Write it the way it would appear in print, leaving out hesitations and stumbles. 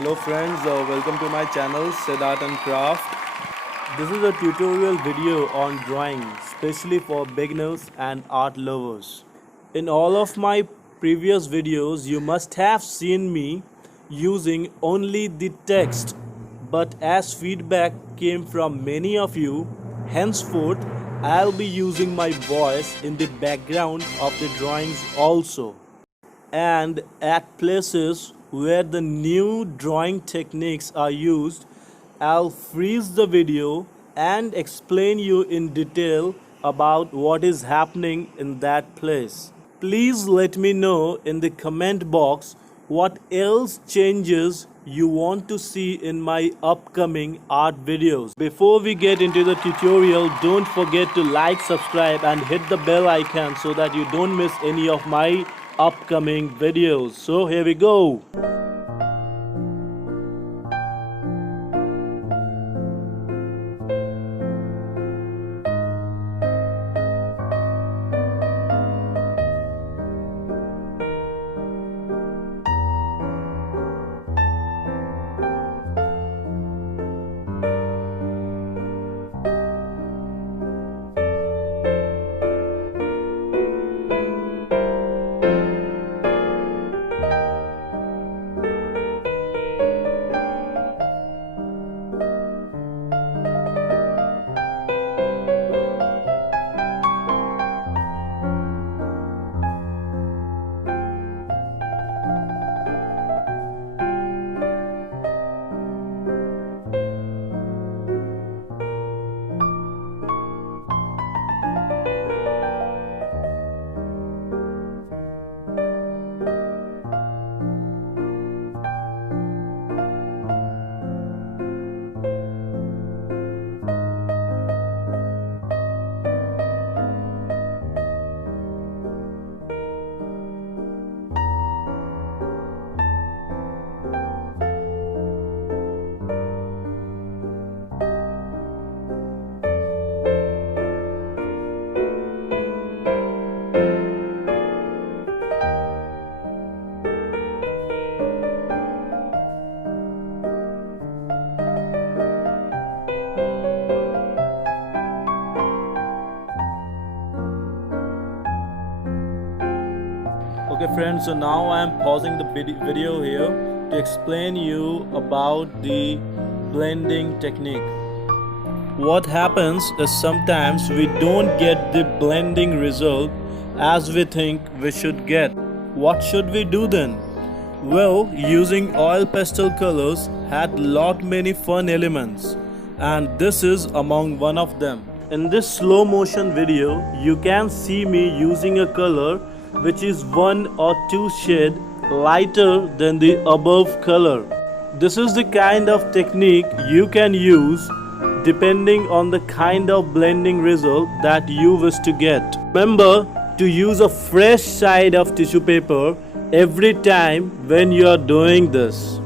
Hello friends, welcome to my channel Siddh Art and Craft. This is a tutorial video on drawing, especially for beginners and art lovers. In all of my previous videos, you must have seen me using only the text. But as feedback came from many of you, henceforth I'll be using my voice in the background of the drawings also. And at places where the new drawing techniques are used, I'll freeze the video and explain you in detail about what is happening in that place. Please let me know in the comment box what else changes you want to see in my upcoming art videos. Before we get into the tutorial, don't forget to like, subscribe and hit the bell icon so that you don't miss any of my upcoming videos. So here we go. Okay friends, so now I am pausing the video here to explain you about the blending technique. What happens is sometimes we don't get the blending result as we think we should get. What should we do then? Well, using oil pastel colors had lot many fun elements, and this is among one of them. In this slow motion video, you can see me using a color which is 1 or 2 shades lighter than the above color. This is the kind of technique you can use depending on the kind of blending result that you wish to get. Remember to use a fresh side of tissue paper every time when you are doing this.